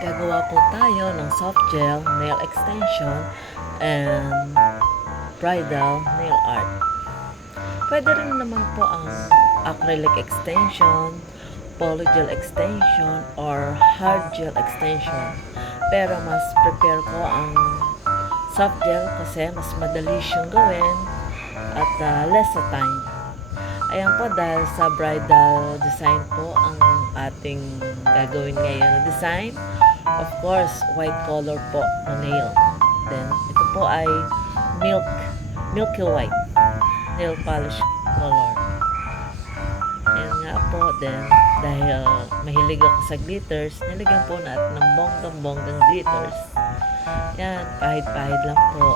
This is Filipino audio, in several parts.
Gagawa po tayo ng soft gel nail extension and bridal nail art. Pwede rin naman po ang acrylic extension, polygel extension, or hard gel extension. Pero mas prepare ko ang soft gel kasi mas madali siyang gawin at less sa time. Ayan po, dahil sa bridal design po ang ating gagawin ngayon na design. Of course, white color po na nail. Then, ito po ay milky white nail polish color. Ayan nga po. Then, dahil mahilig ako sa glitters, nilagyan po natin ng bonggang glitters. Yan, pahid-pahid lang po.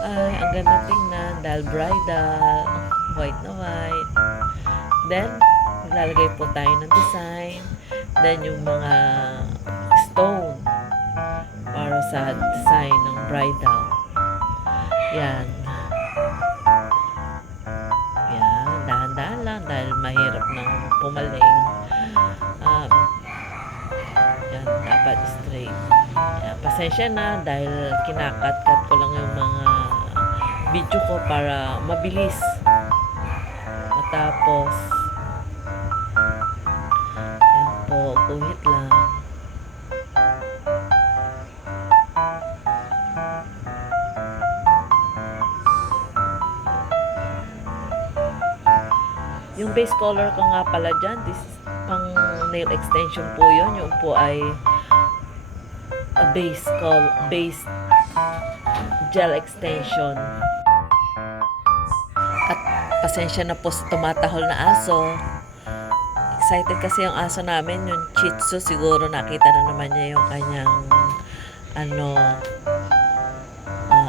Ay, ang ganda tingnan dahil bridal, white na white. Then, maglalagay po tayo ng design. Then, yung mga stone para sa design ng bridal. Yan. Yan, dahan-dahan lang dahil mahirap nang pumaling. Yan, dapat straight. Yan, pasensya na dahil kinakat-cut ko lang yung mga video ko para mabilis. Matapos, yan po, guhit lang. Yung base color ko nga pala dyan, this is pang nail extension po yun. Yung po ay a base gel extension. At pasensya na po sa tumatahol na aso. Excited kasi yung aso namin, yung Shih Tzu. Siguro nakita na naman niya yung kanyang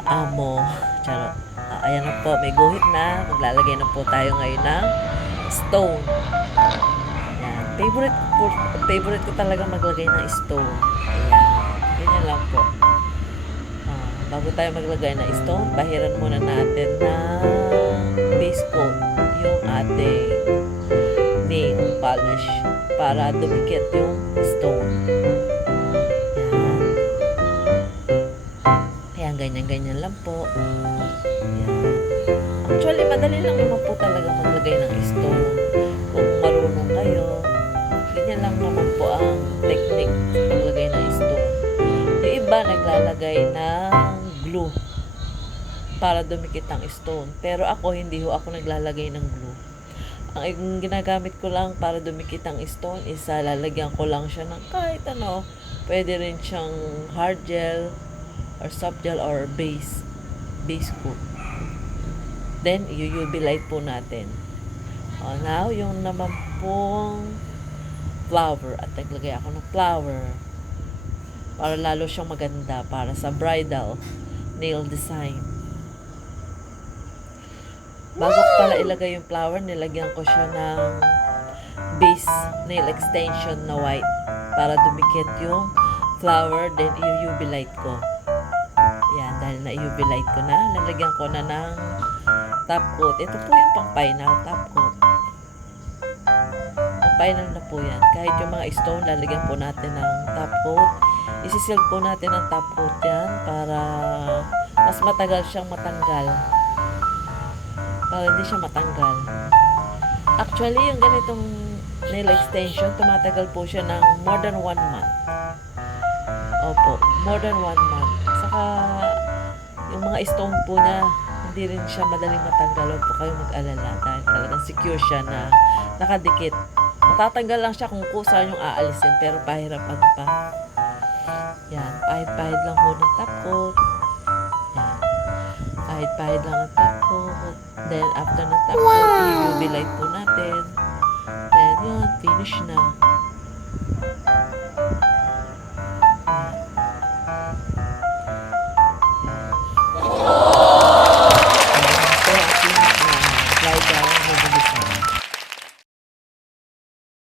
amo. Charot. Ayan na po, may guhit na. Maglalagay na po tayo ngayon ng stone. Ayan. Favorite ko talaga maglagay ng stone. Ayan. Ganyan lang po. Bago tayo maglagay ng stone, bahiran muna natin ng base coat yung ating nail polish para dumikit yung stone. Ayan. Ayan, ganyan lang po. Ayan. Actually, madali lang naman po talaga maglagay ng stone. Kung marunong kayo, ganyan lang naman po ang technique sa paglagay ng stone. Yung iba naglalagay ng glue para dumikit ang stone. Pero ako, hindi ho ako naglalagay ng glue. Ang ginagamit ko lang para dumikit ang stone is lalagyan ko lang siya ng kahit ano. Pwede rin siyang hard gel or soft gel or base coat. Then, UV light po natin. Now, yung naman pong flower. At naglagay ako ng flower para lalo siyang maganda para sa bridal nail design. Bago ko pala ilagay yung flower, nilagyan ko siya ng base nail extension na white para dumikit yung flower. Then, UV light ko. Yan, dahil na UV light ko na, lalagyan ko na ng top coat. Ito po yung pang final top coat. Pang final na po yan. Kahit yung mga stone, lalagyan po natin ng top coat. Isisilk po natin ang top coat yan para mas matagal siyang matanggal. Para hindi siya matanggal. Actually, yung ganitong nail extension, tumatagal po siya ng more than 1 month. Opo, more than 1 month. Saka, yung mga stone po niya, hindi rin siya madaling matanggal. Huwag po kayo mag-alala dahil talagang secure siya na nakadikit. Matatanggal lang siya kung saan yung aalisin, pero pahirapan pa. Yan, pahid-pahid lang po ng top coat. Yan, pahid-pahid lang ng top coat. Then, after ng top coat, UV light po natin. Then, yun, finish na.